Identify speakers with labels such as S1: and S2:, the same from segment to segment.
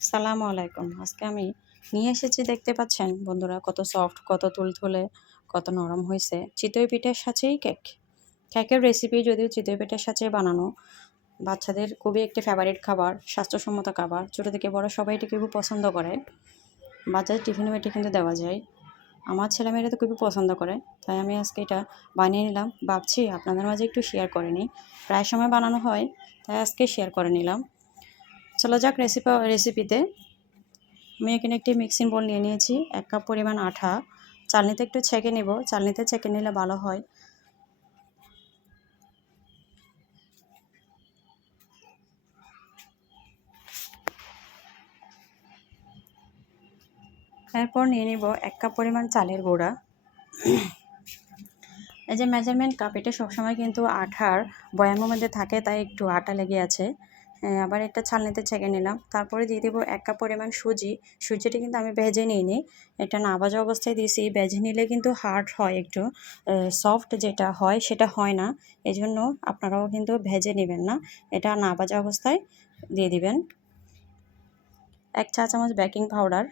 S1: সালামু আলাইকুম। আজকে আমি নিয়ে এসেছি, দেখতে পাচ্ছেন বন্ধুরা কত সফট কত তুলতুলে, কত নরম হয়েছে। চিতই পিঠের সাথেই কেক কেকের রেসিপি যদিও চিতই পিঠের সাথে বানানো, বাচ্চাদের খুবই একটি ফেভারিট খাবার, স্বাস্থ্যসম্মত খাবার। ছোটো থেকে বড় সবাই এটি খুবই পছন্দ করে। বাচ্চাদের টিফিনে এটি কিন্তু দেওয়া যায়। আমার ছেলেমেয়েরা তো খুবই পছন্দ করে, তাই আমি আজকে এটা বানিয়ে নিলাম। ভাবছি আপনাদের মাঝে একটু শেয়ার করে নিই। প্রায় সময় বানানো হয়, তাই আজকে শেয়ার করে নিলাম। চলো যাক রেসিপি রেসিপিতে আমি এখানে একটি মিক্সিং বোল নিয়ে নিয়েছি, এক কাপ পরিমাণ আঠা। চালনিতে একটু ছেঁকে নেব, চালনিতে ছেঁকে নিলে ভালো হয়। এরপর নিয়ে নিব এক কাপ পরিমাণ চালের গুঁড়া। এই যে মেজারমেন্ট কাপ এটা সবসময় কিন্তু আঠার বয়ামের মধ্যে থাকে, তাই একটু আটা লেগে আছে। আবার একটা ছালনিতে ছেঁকে নিলাম। তারপরে দিয়ে দেবো এক কাপ পরিমাণ সুজি। সুজিটা কিন্তু আমি ভেজে নিইনি। এটা না বাজা অবস্থায় দিয়েছি। ভেজে নিলে কিন্তু হার্ড হয় একটু সফট যেটা হয় সেটা হয় না। এই জন্য আপনারাও কিন্তু ভেজে নেবেন না। এটা না বাজা অবস্থায় দিয়ে দিবেন। এক চা চামচ বেকিং পাউডার।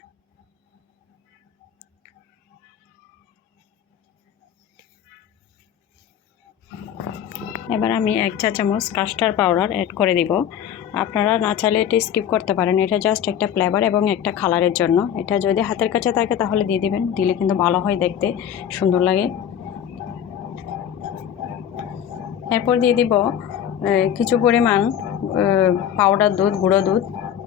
S1: এবার আমি এক চা চামচ কাস্টার পাউডার অ্যাড করে দিব। আপনারা না চাইলে এটি স্কিপ করতে পারেন। এটা জাস্ট একটা ফ্লেভার এবং একটা কালারের জন্য। এটা যদি হাতের কাছে থাকে তাহলে দিয়ে দিবেন। দিলে কিন্তু ভালো হয় দেখতে। সুন্দর লাগে। এরপর দিয়ে দিব কিছু পরিমাণ পাউডার দুধ, গুঁড়ো দুধ।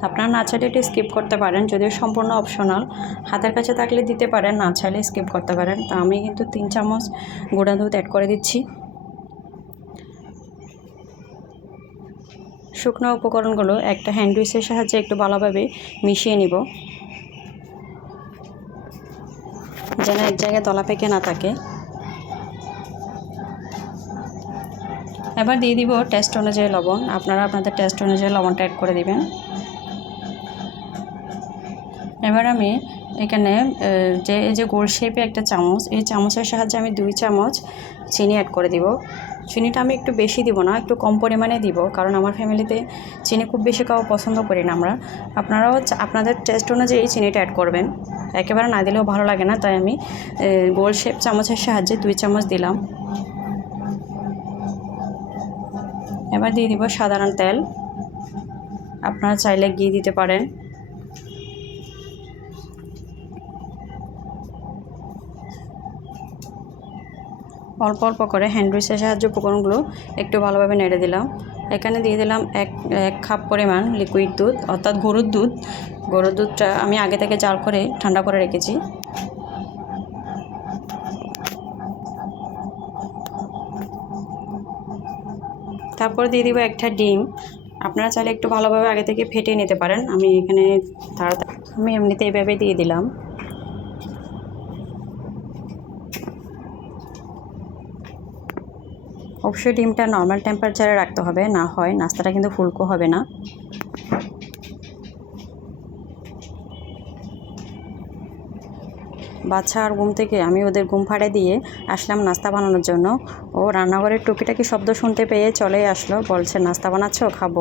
S1: আপনারা না চাইলে এটি স্কিপ করতে পারেন। যদিও সম্পূর্ণ অপশনাল হাতের কাছে থাকলে দিতে পারেন, না চাইলে স্কিপ করতে পারেন। তা আমি কিন্তু তিন চামচ গুঁড়া দুধ অ্যাড করে দিচ্ছি। শুকনো উপকরণগুলো একটা হ্যান্ড উইসের সাহায্যে একটু ভালোভাবে মিশিয়ে নিব। যেন এক জায়গায় দলা পেকে না থাকে। এবার দিয়ে দিব টেস্ট অনুযায়ী লবণ। আপনারা আপনাদের টেস্ট অনুযায়ী লবণটা অ্যাড করে দিবেন। এবার আমি এখানে যে, এই যে গোল শেপে একটা চামচ, এই চামচের সাহায্যে আমি দুই চামচ চিনি অ্যাড করে দিব। চিনিটা আমি একটু বেশি দিব না, একটু কম পরিমাণে দিব, কারণ আমার ফ্যামিলিতে চিনি খুব বেশি খাওয়া পছন্দ করি না আমরা। আপনারাও আপনাদের টেস্ট অনুযায়ী চিনিটা অ্যাড করবেন। একেবারে না দিলেও ভালো লাগে না, তাই আমি গোল শেপ চামচের সাহায্যে দুই চামচ দিলাম। এবার দিয়ে দিব সাধারণ তেল। আপনারা চাইলে ঘি দিতে পারেন। অল্প অল্প করে হ্যান্ড উইচের সাহায্যে উপকরণগুলো একটু ভালোভাবে নেড়ে দিলাম। এখানে দিয়ে দিলাম এক এক কাপ পরিমাণ লিকুইড দুধ, অর্থাৎ গরুর দুধ। গরুর দুধটা আমি আগে থেকে জাল করে ঠান্ডা করে রেখেছি। তারপর দিয়ে দিব একটা ডিম। আপনারা চাইলে একটু ভালোভাবে আগে থেকে ফেটে নিতে পারেন। আমি এখানে তাড়াতাড়ি আমি এমনিতে এইভাবে দিয়ে দিলাম। অবশ্যই ডিমটা নর্মাল টেম্পারেচারে রাখতে হবে, না হয় নাস্তাটা কিন্তু ফুলকো হবে না। বাচ্চা আর ঘুম থেকে আমি ওদের ঘুম ফাড়ে দিয়ে আসলাম নাস্তা বানানোর জন্য। ও রান্নাঘরের টুকিটাকি শব্দ শুনতে পেয়ে চলেই আসলো, বলছে, নাস্তা বানাচ্ছ? খাব।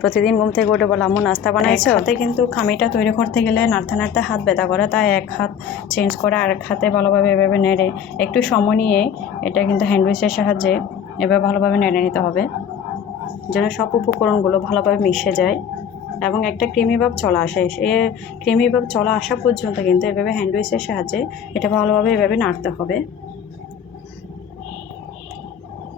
S1: প্রতিদিন ঘুম থেকে উঠে বলে, আম্মু, নাস্তা বানাইছো? হাতে কিন্তু খামিটা তৈরি করতে গেলে নাড়তে নাড়তে হাত ব্যথা করে, তাই এক হাত চেঞ্জ করে আর এক হাতে ভালোভাবে এভাবে নেড়ে একটু সময় নিয়ে এটা কিন্তু হ্যান্ডউইচের সাহায্যে এবার ভালোভাবে নেড়ে নিতে হবে, যেন সব উপকরণগুলো ভালোভাবে মিশে যায় এবং একটা ক্রিমি ভাব চলে আসে। সে ক্রিমি ভাব চলে আসা পর্যন্ত কিন্তু এভাবে হ্যান্ডউইচের সাহায্যে এটা ভালোভাবে এভাবে নাড়তে হবে।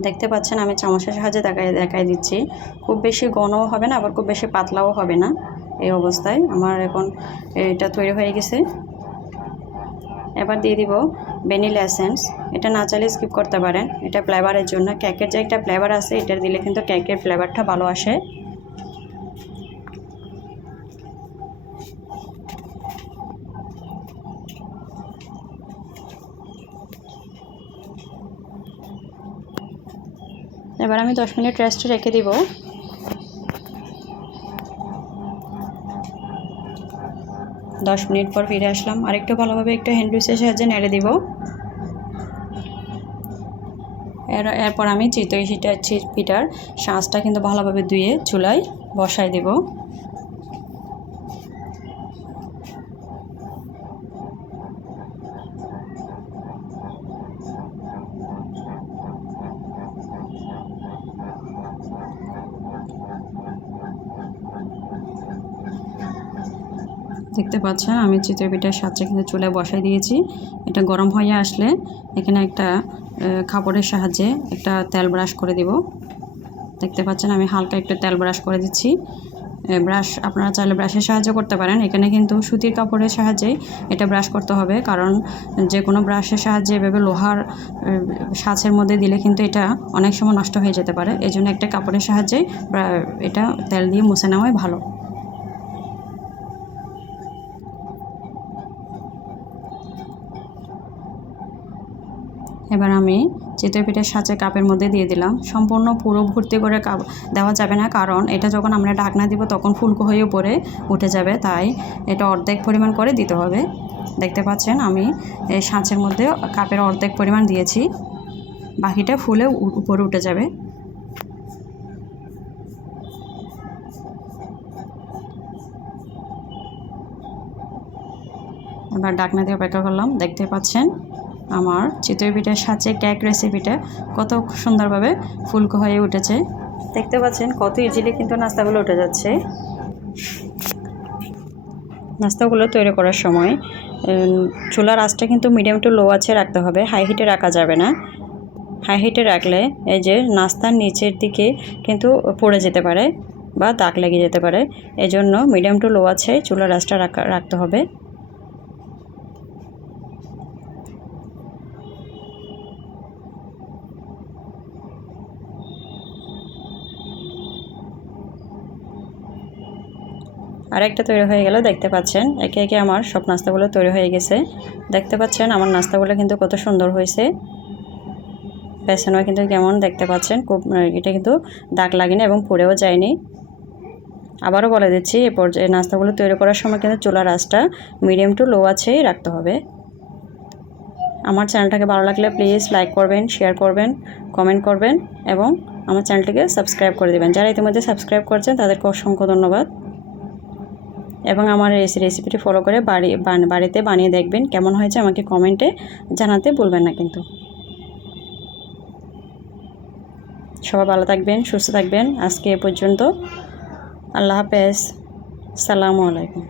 S1: দেখতে পাচ্ছেন আমি চামচের সাহায্যে দেখাই দেখাই দিচ্ছি। খুব বেশি ঘনও হবে না, আবার খুব বেশি পাতলাও হবে না এই অবস্থায়। আমার এখন এটা তৈরি হয়ে গেছে। এবার দিয়ে দিব ভ্যানিলা এসেন্স। এটা না চাইলে স্কিপ করতে পারেন। এটা ফ্লেভারের জন্য। কেকের যে একটা ফ্লেভার আছে, এটা দিলে কিন্তু কেকের ফ্লেভারটা ভালো আসে। এবার আমি দশ মিনিট রেস্টে রেখে দিব। দশ মিনিট পর ফিরে আসলাম। আর একটু ভালোভাবে একটু হ্যান্ড উইচের সাহায্যে নেড়ে দিব। এর, এরপর আমি চিতই পিঠার শাঁসটা কিন্তু ভালোভাবে ধুয়ে চুলায় বসাই দেব। দেখতে পাচ্ছেন আমি চিতই পিঠার সাথে কিন্তু চুলে বসাই দিয়েছি। এটা গরম হয়ে আসলে এখানে একটা আহ, কাপড়ের সাহায্যে একটা তেল ব্রাশ করে দিব। দেখতে পাচ্ছেন আমি হালকা একটু তেল ব্রাশ করে দিচ্ছি। ব্রাশ আপনারা চাইলে ব্রাশের সাহায্য করতে পারেন। এখানে কিন্তু সুতির কাপড়ের সাহায্যেই এটা ব্রাশ করতে হবে কারণ যে কোনো ব্রাশের সাহায্যে এভাবে লোহার সাঁচের মধ্যে দিলে কিন্তু এটা অনেক সময় নষ্ট হয়ে যেতে পারে। এই জন্য একটা কাপড়ের সাহায্যে এটা তেল দিয়ে মুছে নেওয়াই ভালো। এবার আমি চিতই পিঠের সাথে কাপের মধ্যে দিয়ে দিলাম। সম্পূর্ণ পুরো ভর্তি করে কাপ দেওয়া যাবে না, কারণ এটা যখন আমরা ঢাকনা দিব তখন ফুলকো হয়ে উপরে উঠে যাবে, তাই এটা অর্ধেক পরিমাণ করে দিতে হবে। দেখতে পাচ্ছেন আমি এই সাঁচের মধ্যে কাপের অর্ধেক পরিমাণ দিয়েছি, বাকিটা ফুলে উপরে উঠে যাবে। এবার ডাকনা দিয়ে অপেক্ষা করলাম, দেখতে পাচ্ছেন? আমার চিতই পিঠার সাথে কেক রেসিপিটা কত সুন্দরভাবে ফুলকো হয়ে উঠেছে। দেখতে পাচ্ছেন কত ইজিলি কিন্তু নাস্তাগুলো উঠে যাচ্ছে। নাস্তাগুলো তৈরি করার সময় চুলার আঁচটা কিন্তু মিডিয়াম টু লো আছে রাখতে হবে হাই হিটে রাখা যাবে না। হাই হিটে রাখলে এই যে নাস্তার নিচের দিকে কিন্তু পড়ে যেতে পারে বা দাগ লেগে যেতে পারে। এজন্য মিডিয়াম টু লো আছে চুলার আঁচটা রাখা, রাখতে হবে। আরেকটা তৈরি হয়ে গেল, দেখতে পাচ্ছেন? একে একে আমার সব নাস্তাগুলো তৈরি হয়ে গেছে। দেখতে পাচ্ছেন আমার নাস্তাগুলো কিন্তু কত সুন্দর হয়েছে। পেছনেও কিন্তু কেমন দেখতে পাচ্ছেন, খুব এটা কিন্তু দাগ লাগেনি এবং পুড়েও যায়নি। আবারও বলে দিচ্ছি এই পর্যায়ে নাস্তাগুলো তৈরি করার সময় কিন্তু চুলার আঁচটা মিডিয়াম টু লো আছেই রাখতে হবে। আমার চ্যানেলটাকে ভালো লাগলে প্লিজ লাইক করবেন শেয়ার করবেন কমেন্ট করবেন এবং আমার চ্যানেলটিকে সাবস্ক্রাইব করে দেবেন। যারা ইতিমধ্যে সাবস্ক্রাইব করছেন তাদেরকে অসংখ্য ধন্যবাদ। এবং আমার রেসিপিটি ফলো করে বাড়ি বাড়িতে বানিয়ে দেখবেন। কেমন হয়েছে আমাকে কমেন্টে জানাতে বলবেন না কিন্তু। সবাই ভালো থাকবেন, সুস্থ থাকবেন। আজকে এ পর্যন্ত। আল্লাহ হাফেজ। সালামু আলাইকুম।